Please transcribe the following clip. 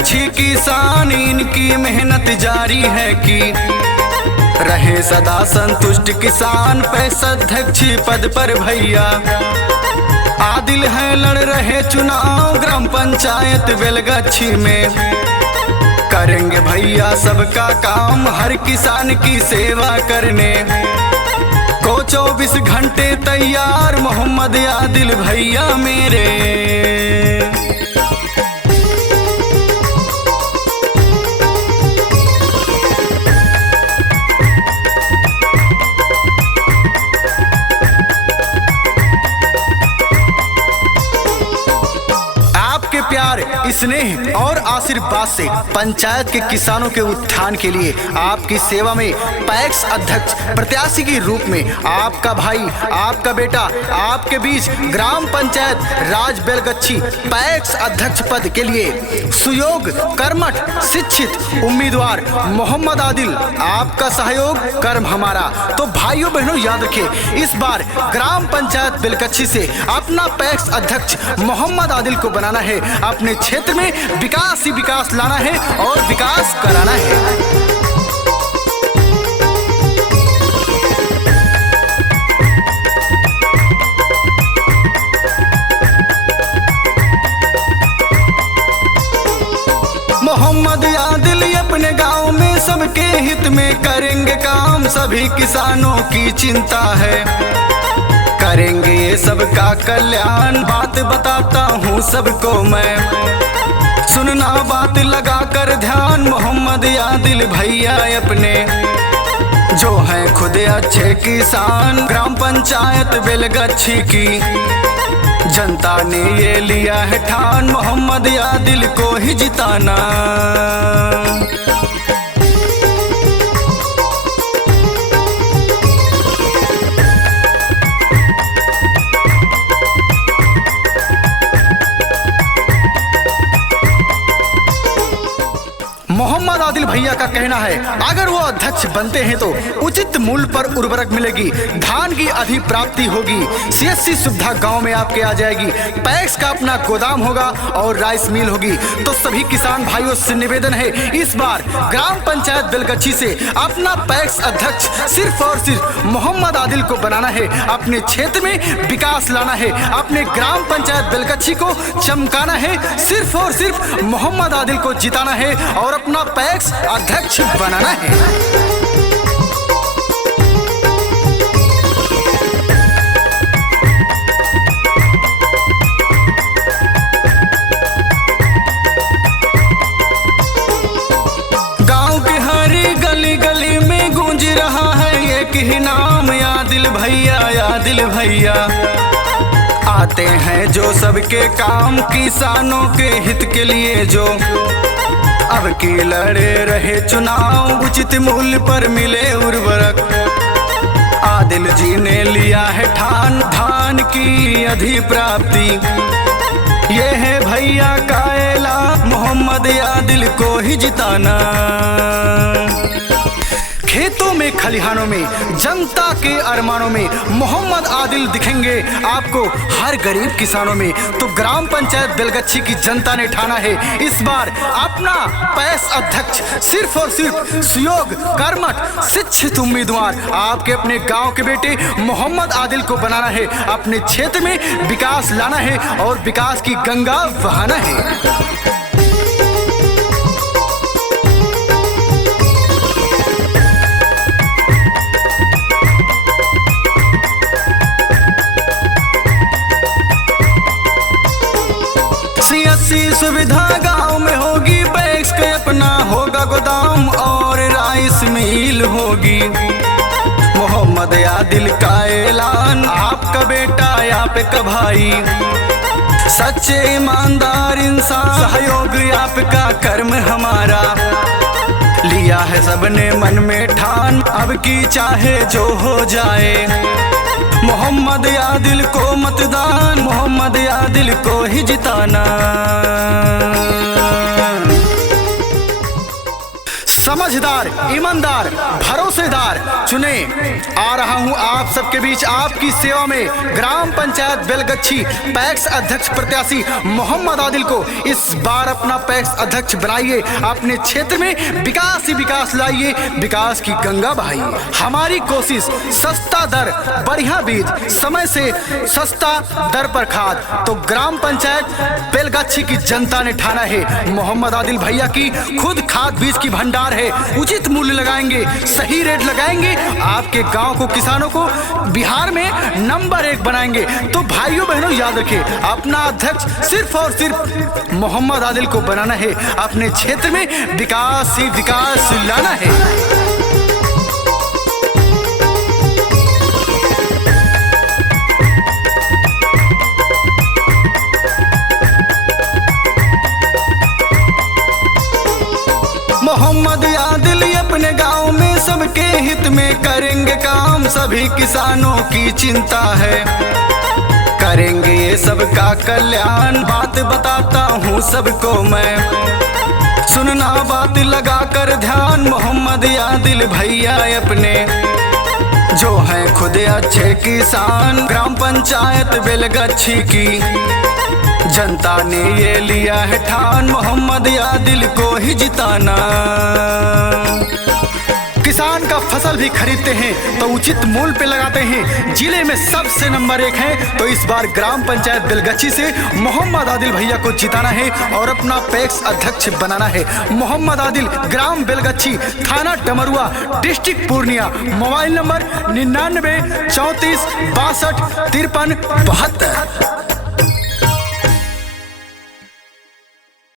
बिलगच्छी किसान, इनकी मेहनत जारी है कि रहे सदा संतुष्ट किसान। पैक्स पद पर भैया आदिल है, लड़ रहे चुनाव ग्राम पंचायत बिलगच्छी में। करेंगे भैया सबका काम, हर किसान की सेवा करने को 24 घंटे तैयार मोहम्मद आदिल भैया मेरे। प्यार, स्नेह और आशीर्वाद से पंचायत के किसानों के उत्थान के लिए आपकी सेवा में पैक्स अध्यक्ष प्रत्याशी के रूप में आपका भाई, आपका बेटा आपके बीच ग्राम पंचायत राज बिलगच्छी पैक्स अध्यक्ष पद के लिए सुयोग, कर्मठ, शिक्षित उम्मीदवार मोहम्मद आदिल। आपका सहयोग कर्म हमारा। तो भाइयों बहनों याद रखिए, इस बार ग्राम पंचायत बिलगच्छी से अपना पैक्स अध्यक्ष मोहम्मद आदिल को बनाना है। अपने क्षेत्र में विकास ही विकास लाना है और विकास कराना है। मोहम्मद आदिल अपने गांव में सबके हित में करेंगे काम। सभी किसानों की चिंता है, करेंगे ये सबका कल्याण। बात बताता हूँ सबको मैं, सुनना बात लगा कर ध्यान। मोहम्मद आदिल भैया अपने जो हैं खुद अच्छे किसान। ग्राम पंचायत बिलगच्छी की जनता ने ये लिया है ठान, मोहम्मद आदिल को ही जिताना। मोहम्मद आदिल भैया का कहना है, अगर वो अध्यक्ष बनते हैं तो उचित मूल्य पर उर्वरक मिलेगी, धान की अधिक प्राप्ति होगी, सीएससी सुविधा गांव में आपके आ जाएगी, पैक्स का अपना गोदाम होगा और राइस मिल होगी। तो सभी किसान भाइयों से निवेदन है, इस बार ग्राम पंचायत बिलगच्छी से अपना पैक्स अध्यक्ष सिर्फ और सिर्फ मोहम्मद आदिल को बनाना है। अपने क्षेत्र में विकास लाना है, अपने ग्राम पंचायत बिलगच्छी को चमकाना है। सिर्फ और सिर्फ मोहम्मद आदिल को जिताना है और अपना पैक्स अध्यक्ष बनाना है। गांव के हर गली गली में गूंज रहा है एक ही नाम, आदिल भैया, आदिल भैया। आते हैं जो सबके काम, किसानों के हित के लिए जो अब की लड़े रहे चुनाव। उचित मूल्य पर मिले उर्वरक, आदिल जी ने लिया है ठान। धान की अधिक प्राप्ति ये है भैया का ऐलान, मोहम्मद आदिल को ही जिताना। खेतों में खलिहानों में जनता के अरमानों में मोहम्मद आदिल दिखेंगे आपको हर गरीब किसानों में। तो ग्राम पंचायत बिलगच्छी की जनता ने ठाना है, इस बार अपना पैक्स अध्यक्ष सिर्फ और सिर्फ सुयोग, कर्मठ, शिक्षित उम्मीदवार आपके अपने गांव के बेटे मोहम्मद आदिल को बनाना है। अपने क्षेत्र में विकास लाना है और विकास की गंगा बहाना है। सुविधा गांव में होगी, पैक्स का अपना होगा गोदाम और राइस मिल होगी। मोहम्मद आदिल का ऐलान, आपका बेटा आपका भाई, सच्चे ईमानदार इंसान, सहयोग आपका कर्म हमारा। लिया है सबने मन में ठान, अब की चाहे जो हो जाए। मोहम्मद आदिल को मतदान, मोहम्मद आदिल को ही जिताना। समझदार, ईमानदार, भरोसेदार चुने। आ रहा हूं आप सबके बीच आपकी सेवा में ग्राम पंचायत बेलगच्छी पैक्स अध्यक्ष प्रत्याशी मोहम्मद आदिल को। इस बार अपना पैक्स अध्यक्ष बनाइए, अपने क्षेत्र में विकास ही विकास लाइए, विकास की गंगा बहाइए। हमारी कोशिश सस्ता दर, बढ़िया बीज, समय से सस्ता दर पर खाद। तो ग्राम पंचायत बेलगच्छी की जनता ने ठाना है मोहम्मद आदिल भैया की खुद खाद बीज की भंडार है। उचित मूल्य लगाएंगे, सही रेट लगाएंगे, आपके गांव को, किसानों को बिहार में नंबर 1 बनाएंगे। तो भाइयों बहनों याद रखिए, अपना अध्यक्ष सिर्फ और सिर्फ मोहम्मद आदिल को बनाना है, अपने क्षेत्र में विकास ही विकास लाना है। मोहम्मद आदिल अपने गांव में सबके हित में करेंगे काम, सभी किसानों की चिंता है, करेंगे ये सबका कल्याण। बात बताता हूँ सबको मैं, सुनना बात लगा कर ध्यान। मोहम्मद आदिल भैया अपने जो हैं खुद अच्छे किसान, ग्राम पंचायत बेलगच्छी की जनता ने ये लिया है ठान, मोहम्मद आदिल को ही जिताना। किसान का फसल भी खरीदते हैं तो उचित मूल्य पे लगाते हैं, जिले में सबसे नंबर 1 है। तो इस बार ग्राम पंचायत बेलगच्छी से मोहम्मद आदिल भैया को जिताना है और अपना पैक्स अध्यक्ष बनाना है। मोहम्मद आदिल, ग्राम बेलगच्छी, थाना डमरुआ, डिस्ट्रिक्ट पूर्णिया। Mobile number 99 34 62 53 72।